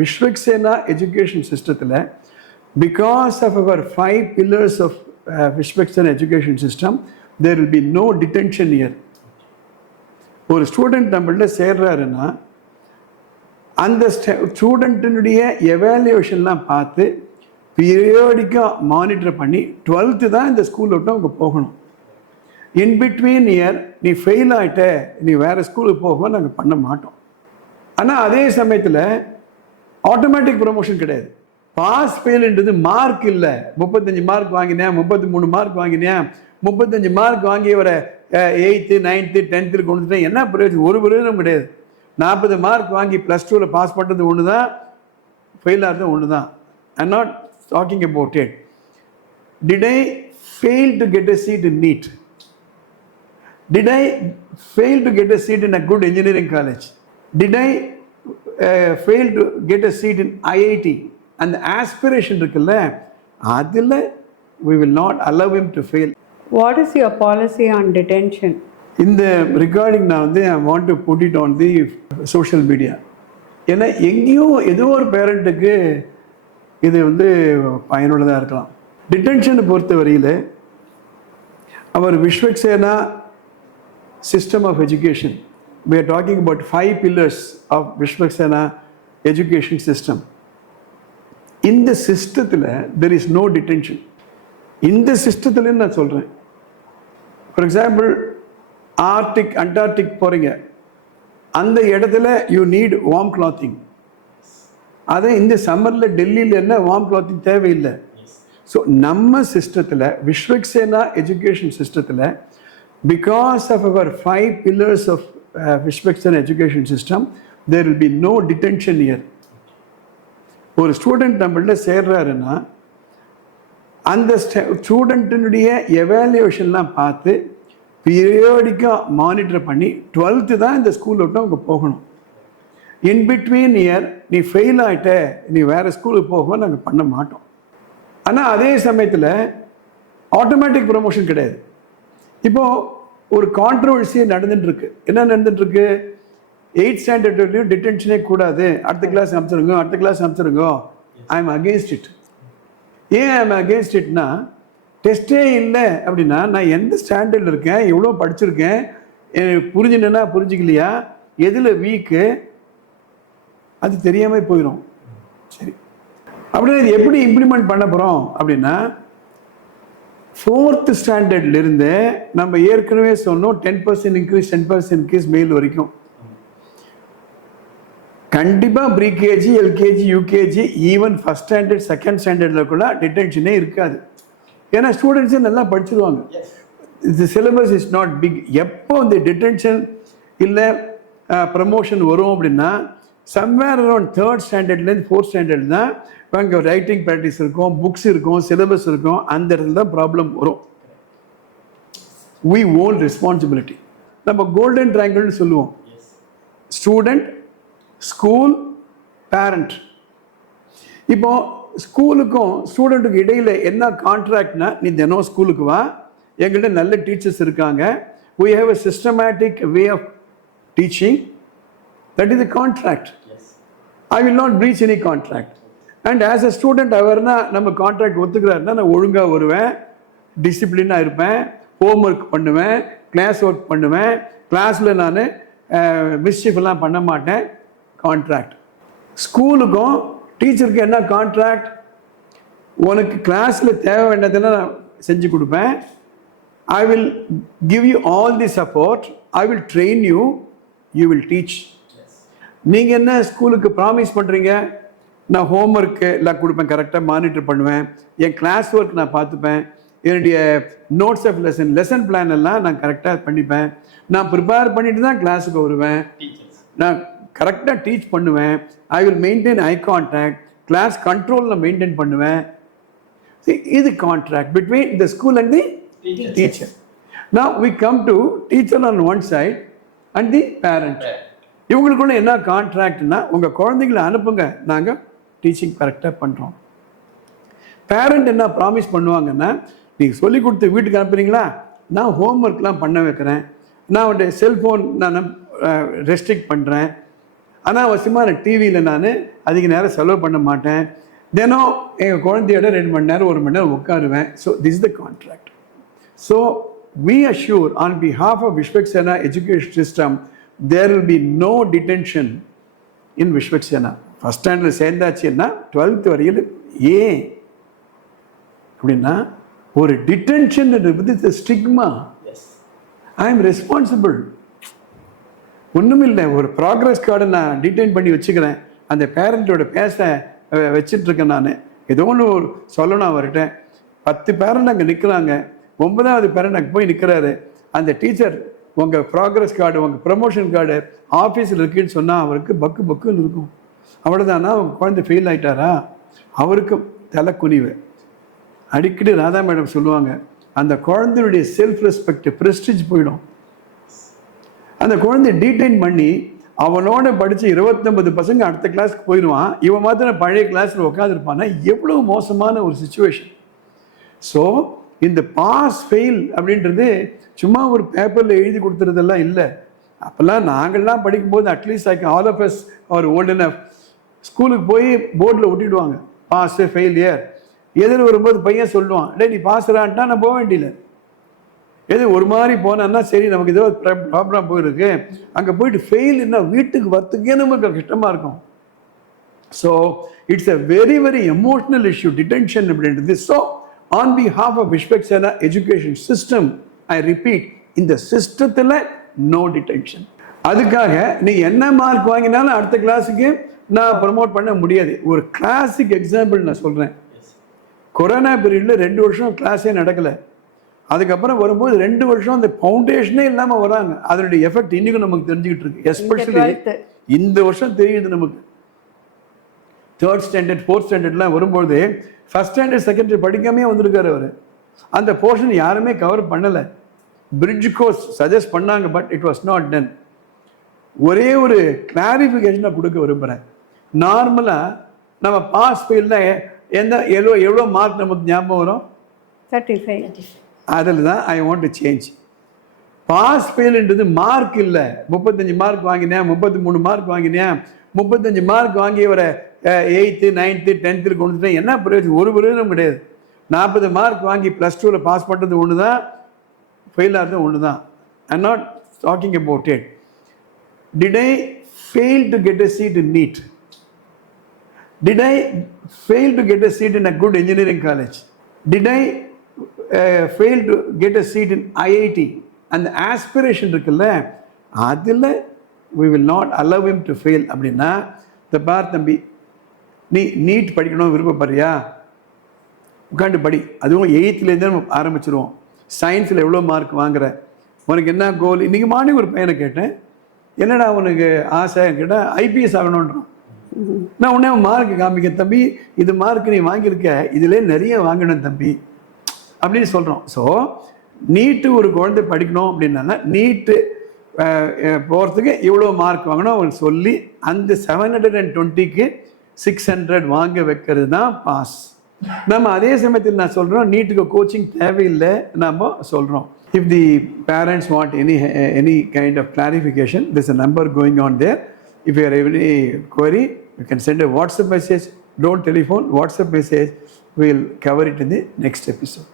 Vishwaksena education system, because of our 5 pillars of Vishwaksena education system, there will be no detention here. ஒரு student நம்மள்ட்ட சேர்றாருன்னா அந்த ஸ்டூடெண்ட்டினுடைய எவாலுவேஷன்லாம் பார்த்து பீரியாடிக்காக monitor பண்ணி 12th தான் இந்த ஸ்கூல் விட்டு அவங்க போகணும். இன் பிட்வீன் இயர் நீ ஃபெயில் ஆகிட்ட, நீ வேறு ஸ்கூலுக்கு போகும்போது நாங்கள் பண்ண மாட்டோம். ஆனால் அதே சமயத்தில் ஆட்டோமேட்டிக் ப்ரொமோஷன் கிடையாது. பாஸ் ஃபெயிலுன்றது மார்க் இல்லை. 35 மார்க் வாங்கினேன், 33 மார்க் வாங்கினேன், 35 மார்க் வாங்கி ஒரு 8th 9th 10th கொண்டு வந்துட்டேன், என்ன பிரயோஜனம்? ஒரு பிரயோஜனம் கிடையாது. 40 மார்க் வாங்கி +2ல் பாஸ் பண்ணுறது ஒன்று தான், ஃபெயில் ஆகிறது ஒன்று தான். I am not talking about it. Did I fail to get a seat in NEET? Did I fail to get a seat in a good engineering college? Did I fail to get a seat in IIT? And the aspiration இருக்குல்ல, அதில் we will not allow him to fail. What is your policy on detention? இந்த regarding நான் வந்து I want to put it on the social media. ஏன்னா எங்கேயோ ஏதோ ஒரு பேரண்ட்டுக்கு இது வந்து பயனுள்ளதாக இருக்கலாம். டிடென்ஷனை பொறுத்த வரையில் அவர் Vishwaksena system of education, we are talking about 5 pillars of Vishwaksena education system. In the system there is no detention. In the system நான் சொல்றேன், for example Arctic Antarctic போறீங்க, அந்த இடத்துல you need warm clothing. அதே இந்த சம்மர்ல டெல்லியில் என்ன warm clothing தேவையில்லை. ஸோ நம்ம சிஸ்டத்தில் Vishwaksena education சிஸ்டத்தில், because of our 5 pillars of Vishwaksena education system, there will be no detention here. ஒரு ஸ்டூடெண்ட் நம்மள்ட்ட சேர்றாருன்னா அந்த ஸ்டூடெண்ட்டினுடைய எவாலுவேஷன்லாம் பார்த்து பீரியாடிக்காக மானிட்டர் பண்ணி 12th தான் இந்த ஸ்கூல் விட்டு அவங்க போகணும். இன் பிட்வீன் இயர் நீ ஃபெயில் ஆகிட்ட, நீ வேறு ஸ்கூலுக்கு போகும்போது நாங்கள் பண்ண மாட்டோம். ஆனால் அதே சமயத்தில் ஆட்டோமேட்டிக் ப்ரொமோஷன் கிடையாது. இப்போது ஒரு கான்ட்ரவர்சியே நடந்துட்டுருக்கு. என்ன நடந்துட்டுருக்கு? 8th ஸ்டாண்டர்ட்லையும் டிடென்ஷனே கூடாது, அடுத்த கிளாஸ் அனுப்பிச்சிருங்க, அடுத்த கிளாஸ் அனுப்பிச்சிருங்க. I am against it. ஏன் ஐ எம் அகெயின்ஸ்ட் இட்னா, டெஸ்ட்டே இல்லை அப்படின்னா நான் எந்த ஸ்டாண்டர்டில் இருக்கேன், எவ்வளோ படிச்சிருக்கேன், புரிஞ்சுனா புரிஞ்சிக்கலையா, எதில் வீக்கு, அது தெரியாமல் போயிடும். சரி, அப்படின்னா இது எப்படி இம்ப்ளிமெண்ட் பண்ண போகிறோம் அப்படின்னா, 4th ஸ்டாண்டர்ட்லேருந்து நம்ம ஏற்கனவே சொன்னோம் 10% இன்க்ரீஸ் 10% இன்க்ரீஸ் மெயில் வரைக்கும். கண்டிப்பாக pre-KG LKG UKG even 1st standard 2nd ஸ்டாண்டர்டில் கூட டிடென்ஷனே இருக்காது. ஏன்னா ஸ்டூடெண்ட்ஸே நல்லா படிச்சிருவாங்க. இந்த சிலபஸ் இஸ் நாட் பிக். எப்போ இந்த டிடென்ஷன் இல்லை ப்ரமோஷன் வரும் அப்படின்னா, somewhere around 3rd ஸ்டாண்டர்ட்லேருந்து 4th standard தான் அங்கே ரைட்டிங் ப்ராக்டிஸ் இருக்கும், புக்ஸ் இருக்கும், சிலபஸ் இருக்கும். அந்த இடத்துல தான் ப்ராப்ளம் வரும். we own responsibility. நம்ம கோல்டன் ட்ரையாங்கிள்னு சொல்லுவோம். Student, school, parent. இப்போ ஸ்கூலுக்கும் ஸ்டூடெண்ட்டுக்கு இடையில் என்ன கான்ட்ராக்ட்னா, நீ தினம் ஸ்கூலுக்கு வா, எங்கள்கிட்ட நல்ல டீச்சர்ஸ் இருக்காங்க, we have a systematic way of teaching, that is the contract. I will not breach any contract. And as a student அவர்னா நம்ம கான்ட்ராக்ட் ஒத்துக்கிறாருன்னா நான் ஒழுங்காக வருவேன், டிசிப்ளினாக இருப்பேன், ஹோம்ஒர்க் பண்ணுவேன், கிளாஸ் ஒர்க் பண்ணுவேன், கிளாஸில் நான் மிஸ்சீஃப்லாம் பண்ண மாட்டேன். கான்ட்ராக்ட். ஸ்கூலுக்கும் டீச்சருக்கு என்ன கான்ட்ராக்ட்? உனக்கு கிளாஸில் தேவை வேண்டியதெல்லாம் நான் செஞ்சு கொடுப்பேன். I will give you all the support, I will train you, you will teach. நீங்கள் என்ன ஸ்கூலுக்கு ப்ராமிஸ் பண்ணுறீங்க? நான் ஹோம்ஒர்க்கு எல்லாம் கொடுப்பேன், கரெக்டாக மானிட்டர் பண்ணுவேன், என் கிளாஸ் ஒர்க் நான் பார்த்துப்பேன், என்னுடைய நோட்ஸ் ஆஃப் லெசன் பிளான் எல்லாம் நான் கரெக்டாக பண்ணிப்பேன், நான் ப்ரிப்பேர் பண்ணிட்டு தான் கிளாஸுக்கு வருவேன், நான் கரெக்டாக டீச் பண்ணுவேன், I will maintain eye contact, class கண்ட்ரோலில் மெயின்டைன் பண்ணுவேன். இது contract between the school and the teacher. Now we come to teacher on one side and the parent. இவங்களுக்குள்ள என்ன கான்ட்ராக்ட்னா, உங்கள் குழந்தைங்களை அனுப்புங்க, நாங்கள் டீச்சிங் கரெக்டாக பண்ணுறோம். பேரண்ட் என்ன ப்ராமிஸ் பண்ணுவாங்கன்னா, நீங்கள் சொல்லி கொடுத்து வீட்டுக்கு அனுப்புறீங்களா, நான் ஹோம்ஒர்க்லாம் பண்ண வைக்கிறேன், நான் அவருடைய செல்ஃபோன் நான் ரெஸ்ட்ரிக்ட் பண்ணுறேன், அனாவசியமாக நான் டிவியில் நான் அதிக நேரம் செலவு பண்ண மாட்டேன், தினம் எங்கள் குழந்தையோட 2 மணி நேரம் 1 மணி நேரம் உட்காருவேன். So this is the contract. So we assure on behalf of Vishwaksena education system there will be no detention in Vishwaksena. First ஸ்டாண்டர்டில் சேர்ந்தாச்சுன்னா 12th வரையில் ஏன் அப்படின்னா ஒரு detention with stigma. I am responsible. ஒன்றும் இல்லை, ஒரு ப்ராக்ரஸ் கார்டை நான் டீடைன் பண்ணி வச்சுக்கிறேன், அந்த பேரண்ட்டோட பேச வச்சிட்ருக்கேன். நான் ஏதோ ஒன்று சொல்லணும் அவர்கிட்ட. 10 பேரண்ட் அங்கே நிற்கிறாங்க, 9வது பேரண்ட் அங்கே போய் நிற்கிறாரு. அந்த டீச்சர் உங்கள் ப்ராக்ரஸ் கார்டு உங்கள் ப்ரமோஷன் கார்டு ஆஃபீஸில் இருக்குன்னு சொன்னால் அவருக்கு பக்கு பக்குன்னு இருக்கும். அவ்வளோதானா அவங்க குழந்தை ஃபெயில் ஆகிட்டாரா, அவருக்கு தலை குனிவு. அடிக்கடி ராதா மேடம் சொல்லுவாங்க, அந்த குழந்தையுடைய செல்ஃப் ரெஸ்பெக்ட் ப்ரெஸ்டிஜ் போயிடும். அந்த குழந்தைய டீடைன் பண்ணி அவனோட படித்து 29 பசங்க அடுத்த கிளாஸ்க்கு போயிடுவான், இவன் மாத்திரம் பழைய கிளாஸில் உட்காந்துருப்பான்னா எவ்வளோ மோசமான ஒரு சுச்சுவேஷன். ஸோ இந்த பாஸ் ஃபெயில் அப்படின்றது சும்மா ஒரு பேப்பரில் எழுதி கொடுத்துறதெல்லாம் இல்லை. அப்போல்லாம் நாங்கள்லாம் படிக்கும்போது at least all of us our old enough ஸ்கூலுக்கு போய் போர்டில் ஒட்டிடுவாங்க பாஸ் ஃபெயிலியர். எதிர் வரும்போது பையன் சொல்லுவான், டே நீ பாஸ்றான்ட்டா நான் போக வேண்டியதில்லை. எது ஒரு மாதிரி போனான்னா சரி நமக்கு ஏதோ ப்ராப்ளம் போயிருக்கு, அங்கே போயிட்டு ஃபெயில்னா வீட்டுக்கு வரத்துக்கே நமக்கு கஷ்டமாக இருக்கும். So it's a very very emotional issue detention அப்படின்றது. So on behalf of Vishwaksena education system I repeat, இந்த சிஸ்டத்தில் நோ டிடென்ஷன். அதுக்காக நீ என்ன மார்க் வாங்கினாலும் அடுத்த கிளாஸுக்கு நான் ப்ரமோட் பண்ண முடியாது. ஒரு கிளாசிக் எக்ஸாம்பிள் நான் சொல்கிறேன். கொரோனா பீரியடில் 2 வருஷம் கிளாஸே நடக்கலை. அதுக்கப்புறம் வரும்போது 2 வருஷம் அந்த ஃபவுண்டேஷனே இல்லாமல் வராங்க. அதனுடைய எஃபெக்ட் இன்றைக்கும் நமக்கு தெரிஞ்சுக்கிட்டு இருக்கு. எஸ்பெஷலி இந்த வருஷம் தெரியுது நமக்கு. 3rd ஸ்டாண்டர்ட் 4th ஸ்டாண்டர்ட்லாம் வரும்போது ஃபஸ்ட் ஸ்டாண்டர்ட் செகண்டரி படிக்காமே வந்திருக்காரு அவர். அந்த போர்ஷன் யாருமே கவர் பண்ணலை. பிரிட்ஜ் கோர்ஸ் சஜஸ்ட் பண்ணாங்க, but it was not done. ஒரே ஒரு கிளாரிஃபிகேஷனை கொடுக்க விரும்புகிறேன். நார்மலாக நம்ம பாஸ் ஃபெயில்னா எவ்வளோ மார்க் நமக்கு ஞாபகம் வரும்? 35. அதில் தான் I want to change. Pass ஃபெயில்ன்றது மார்க் இல்லை. 35 மார்க் வாங்கினேன், 33 மார்க் வாங்கினேன், 35 மார்க் வாங்கி வர 8th 9th 10th கொண்டு வந்துட்டேன், என்ன பிரயோஜனம்? ஒரு பிரயோஜனம் கிடையாது. 40 மார்க் வாங்கி +2ல் பாஸ் பண்ணுறது ஒன்று தான், ஃபெயில் ஆகிறது ஒன்று தான். I am not talking about it. Did I fail to get a seat in NEET? Did I fail to get a seat in a good engineering college? Did I fail to get a seat in IIT? And the aspiration இருக்குல்ல, அதில் we will not allow him to fail. அப்படின்னா இந்த பார் தம்பி, நீ NEET படிக்கணும் விருப்பப்படுறியா? உட்காந்து படி. அதுவும் 8th நம்ம ஆரம்பிச்சிருவோம். சயின்ஸில் எவ்வளோ மார்க் வாங்குற, உனக்கு என்ன கோல்? இன்றைக்கி மார்னிங் ஒரு பையனை கேட்டேன், என்னடா உனக்கு ஆசை கேட்டால் ஐபிஎஸ் ஆகணுன்றான். நான் உடனே மார்க் காமிக்க, தம்பி இது மார்க் நீ வாங்கியிருக்க, இதிலே நிறைய வாங்கணும் தம்பி அப்படின்னு சொல்கிறோம். ஸோ நீட்டு ஒரு குழந்தை படிக்கணும் அப்படின்னா நீட்டு போகிறதுக்கு இவ்வளோ மார்க் வாங்கணும் அவங்க சொல்லி அந்த 720க்கு 600 வாங்க வைக்கிறது தான் பாஸ். நம்ம அதே சமயத்தில் நான் சொல்கிறோம் நீட்டுக்கு கோச்சிங் தேவையில்லை நம்ம சொல்கிறோம். If the parents want any kind of clarification, there's a number going on there. If you have any query, you can send a WhatsApp message. Don't telephone, WhatsApp message. We'll cover it in the next episode.